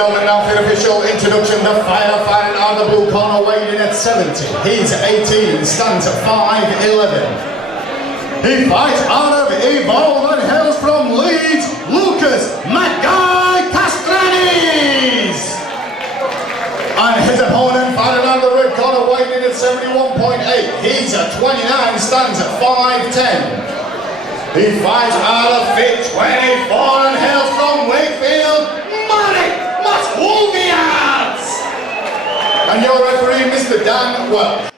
gentlemen, now for the official introduction, the firefighter on the blue corner, weighing in at 70. He's 18, stands at 5'11". He fights out of Evolve and hails from Leeds, Lukas Castranis. And his opponent fighting on the red corner, weighing in at 71.8. He's at 29, stands at 5'10". He fights out of Fit 24 and hails from Wakefield, Marek Maslowiek. And your referee, Mr. Dan Welch.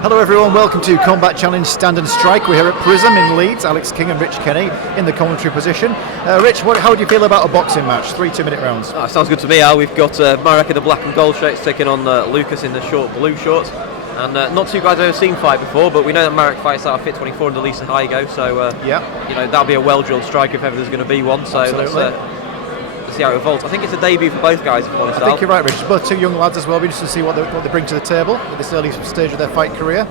Hello everyone, welcome to Combat Challenge Stand and Strike. We're here at Prism in Leeds. Alex King and Rich Kenny in the commentary position. Rich, how do you feel about a boxing match? 3 2-minute rounds. Oh, sounds good to me, Al. We've got Marek in the black and gold shirts taking on Lukas in the short blue shorts. And not two guys I've ever seen fight before, but we know that Marek fights out of Fit 24 under Lisa Hygo, so that'll be a well-drilled striker if ever there's going to be one. So let's see how it evolves. I think it's a debut for both guys, if I'm honest. I think you're right, Rich. Both two young lads as well. Be interested to see what they bring to the table at this early stage of their fight career.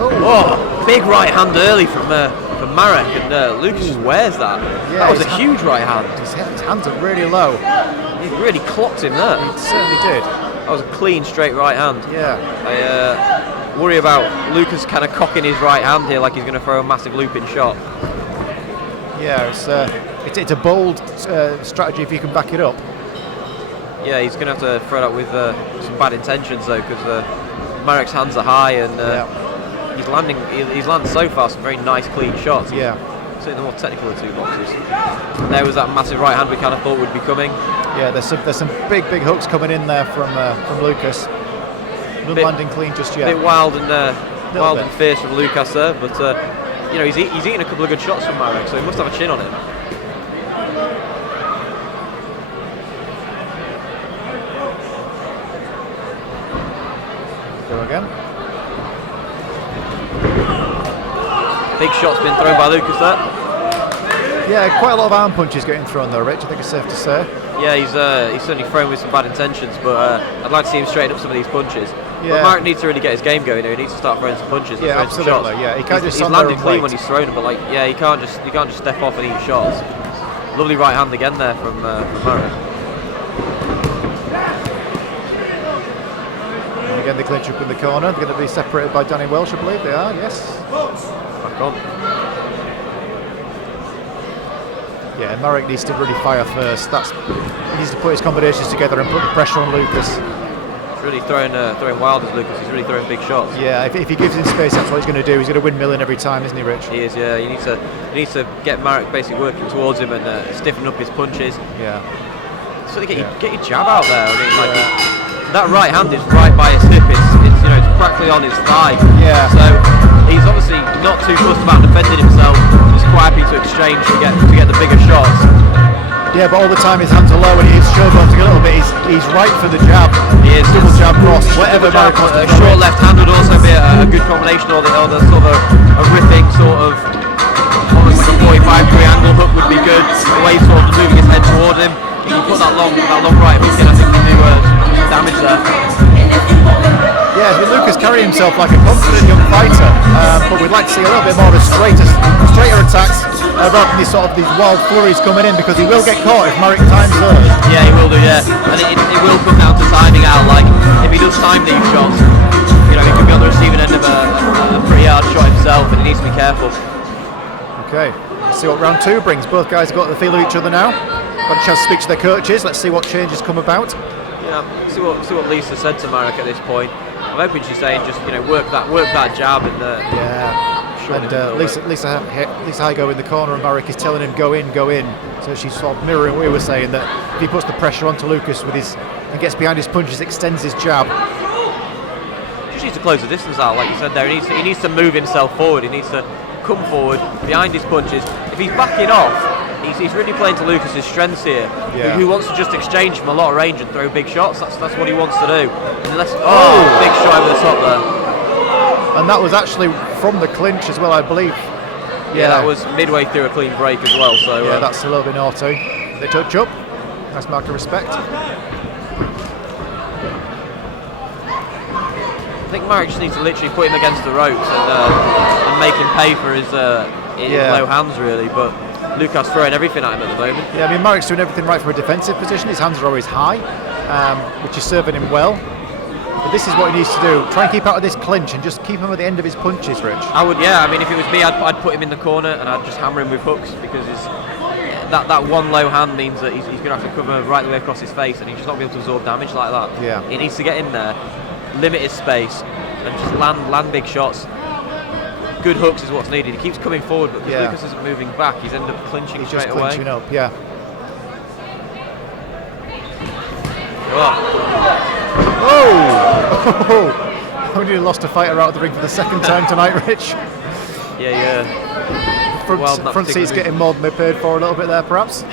Oh, big right hand early from Marek, and Lukas just wears that. Yeah, that was a huge right hand. His hands are really low. He really clocked him there. He certainly did. That was a clean, straight right hand. Yeah. I worry about Lukas kind of cocking his right hand here like he's going to throw a massive looping shot. Yeah, it's a bold strategy if you can back it up. Yeah, he's going to have to throw that with some bad intentions though, because Marek's hands are high and he's landing so far some very nice, clean shots. Yeah. Certainly the more technical of the two boxers. There was that massive right hand we kind of thought would be coming. Yeah, there's some big hooks coming in there from Lukas. Not landing clean just yet. A bit wild and fierce from Lukas there, but he's eating a couple of good shots from Marek, so he must have a chin on him. Go again. Big shots being thrown by Lukas there. Yeah, quite a lot of arm punches getting thrown though, Rich, I think it's safe to say. Yeah, he's certainly thrown with some bad intentions, but I'd like to see him straighten up some of these punches. Yeah. But Marek needs to really get his game going here. He needs to start throwing some punches. Yeah, absolutely. Some shots. Yeah, he can't he's landed clean when he's thrown them, but he can't just step off and eat shots. Lovely right hand again there from Marek. And again, they clinch up in the corner. They're going to be separated by Danny Welsh, I believe they are. Yes. Back on. Yeah, Marek needs to really fire first. He needs to put his combinations together and put the pressure on Lukas. He's really throwing wild as Lukas. He's really throwing big shots. Yeah, if he gives him space, that's what he's going to do. He's going to windmill in every time, isn't he, Rich? He is. Yeah, he needs to get Marek basically working towards him and stiffen up his punches. Yeah. So get your jab out there. I mean, that right hand is right by his hip. It's practically on his thigh. Yeah. So he's obviously not too fussed about defending himself. He's quite happy to exchange to get the bigger shots. Yeah, but all the time his hands are low and he is showboating a little bit. He's right for the jab. He is. Double jab cross. Whatever Marek wants to short left hand would also be a good combination, or the sort of a ripping sort of almost like a 45-degree angle hook would be good. The way he's sort of moving his head toward him. If you put that long right hook in, I think he can do damage there. Yeah, Lukas carry himself like a confident young fighter, but we'd like to see a little bit more of straighter attacks rather than these wild flurries coming in, because he will get caught if Marek times those. Yeah, he will do. Yeah, and it will come down to timing out. Like if he does time these shots, he could be on the receiving end of a pretty hard shot himself, and he needs to be careful. Okay, let's see what round 2 brings. Both guys have got the feel of each other now. Got a chance to speak to their coaches. Let's see what changes come about. Yeah, see what Lisa said to Marek at this point. I'm hoping she's saying just work that jab and Lisa Hygo in the corner and Marek is telling him go in. So she's sort of mirroring what we were saying, that if he puts the pressure onto Lukas and gets behind his punches, extends his jab. Just needs to close the distance out, like you said there. He needs to move himself forward. He needs to come forward behind his punches. If he's backing off, he's really playing to Lukas's strengths here. Yeah. Who wants to just exchange from a lot of range and throw big shots. That's what he wants to do. Big shot over the top there. And that was actually from the clinch as well, I believe. Yeah, that was midway through a clean break as well. So yeah, that's a little bit naughty. They touch up. Nice mark of respect. I think Marek just needs to literally put him against the ropes and make him pay for his low hands, really. But Lukas throwing everything at him at the moment. Yeah, I mean, Marek's doing everything right from a defensive position. His hands are always high, which is serving him well. But this is what he needs to do. Try and keep out of this clinch and just keep him at the end of his punches, Rich. I would, yeah. I mean, if it was me, I'd put him in the corner and I'd just hammer him with hooks, because that one low hand means that he's going to have to cover right the way across his face, and he's just not going to be able to absorb damage like that. Yeah. He needs to get in there, limit his space, and just land big shots. Good hooks is what's needed. He keeps coming forward, but because Lukas isn't moving back, he's ended up clinching straight away. He's just clinching up, yeah. Oh! Only lost a fighter out of the ring for the second time tonight, Rich. Yeah. Front seat's getting more than they paid for a little bit there, perhaps.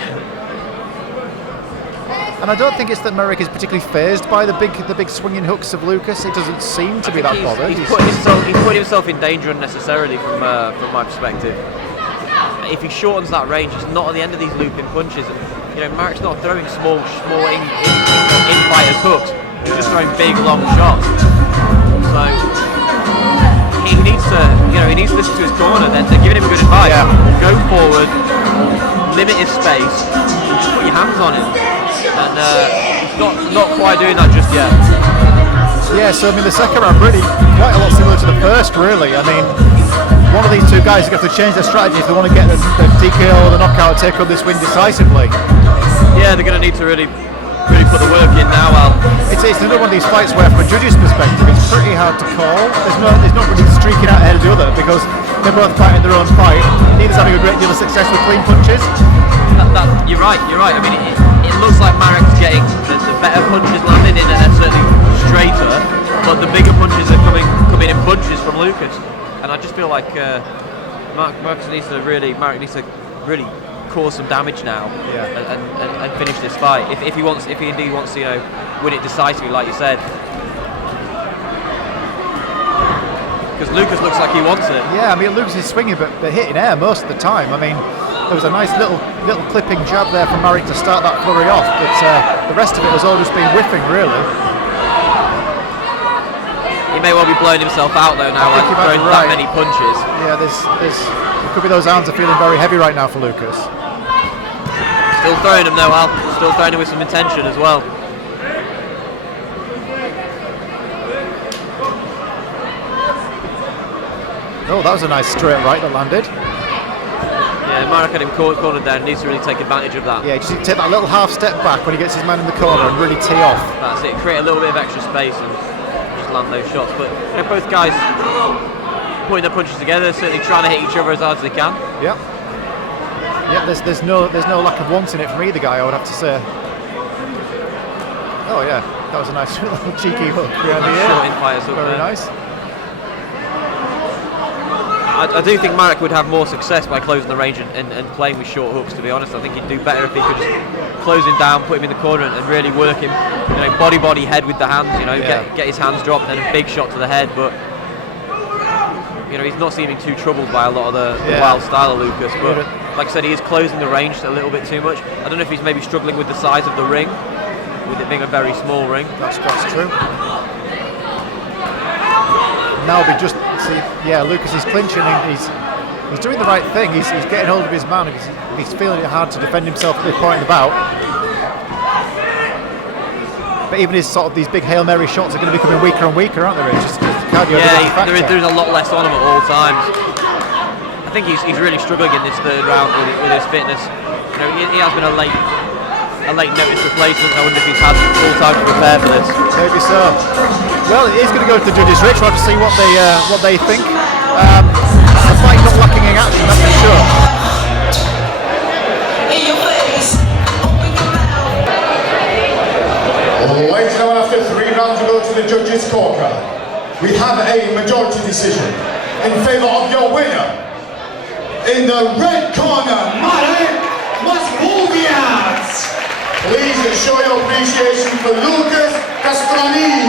And I don't think it's that Marek is particularly phased by the big swinging hooks of Lukas. It doesn't seem to be that bothered. He's putting himself in danger unnecessarily from my perspective. If he shortens that range, he's not at the end of these looping punches. And, Marek's not throwing small in-fighters hooks. He's just throwing big, long shots. So he needs to listen to his corner. They're giving him good advice. Yeah. Go forward, limit his space, just put your hands on him. And he's not quite doing that just yet. Yeah, so I mean the second round really quite a lot similar to the first, really. I mean, one of these two guys is going to have to change their strategy if they want to get the TKO or the knockout, take on this win decisively. Yeah, they're going to need to really put the work in now, Al. It's another one of these fights where, from a judge's perspective, it's pretty hard to call. There's not really streaking out ahead of the other, because they're both fighting their own fight. Neither's having a great deal of success with clean punches. You're right. I mean, it looks like Marek's getting the better punches landing in, and they're certainly straighter, but the bigger punches are coming in bunches from Lukas. And I just feel like Marek needs to really cause some damage now, and finish this fight if he indeed wants to win it decisively, like you said. Because Lukas looks like he wants it. Yeah, I mean Lukas is swinging but hitting air most of the time. I mean, there was a nice little clipping jab there from Marek to start that flurry off, but the rest of it has all just been whiffing, really. He may well be blowing himself out though now, like throwing that many punches. Yeah, it could be those arms are feeling very heavy right now for Lukas. Still throwing him though, Al. Still throwing him with some intention as well. Oh, that was a nice straight right that landed. Yeah, Marek had him cornered there and needs to really take advantage of that. Yeah, just take that little half step back when he gets his man in the corner and really tee off. That's it, create a little bit of extra space and just land those shots. But both guys putting their punches together, certainly trying to hit each other as hard as they can. Yeah. Yeah, there's no lack of wanting it from either guy, I would have to say. Oh yeah, that was a nice little cheeky hook behind the ear. Short in-fighters hook. Very nice. I do think Marek would have more success by closing the range and playing with short hooks, to be honest. I think he'd do better if he could just close him down, put him in the corner and really work him, body, head with the hands, get his hands dropped and then a big shot to the head. But, he's not seeming too troubled by a lot of the wild style of Lukas. But, like I said, he is closing the range a little bit too much. I don't know if he's maybe struggling with the size of the ring, with it being a very small ring. That's true. Now we just see, Lukas is clinching and he's doing the right thing. He's getting hold of his man. He's feeling it hard to defend himself at this point in the bout. But even his these big Hail Mary shots are going to be becoming weaker and weaker, aren't they? Just cardio. There's a lot less on him at all times. I think he's really struggling in this third round with his fitness. He has been a late notice replacement. I wonder if he's had full time to prepare for this. Maybe so. Well, it is going to go to the judges, Rich. We'll have to see what they think. The fight not lacking in action, that's for sure. Ladies and gentlemen, after 3 rounds to go to the judges' scorecard, we have a majority decision in favour of your winner. In the red corner, Marek Maslowiek. Please show your appreciation for Lukas Castrani.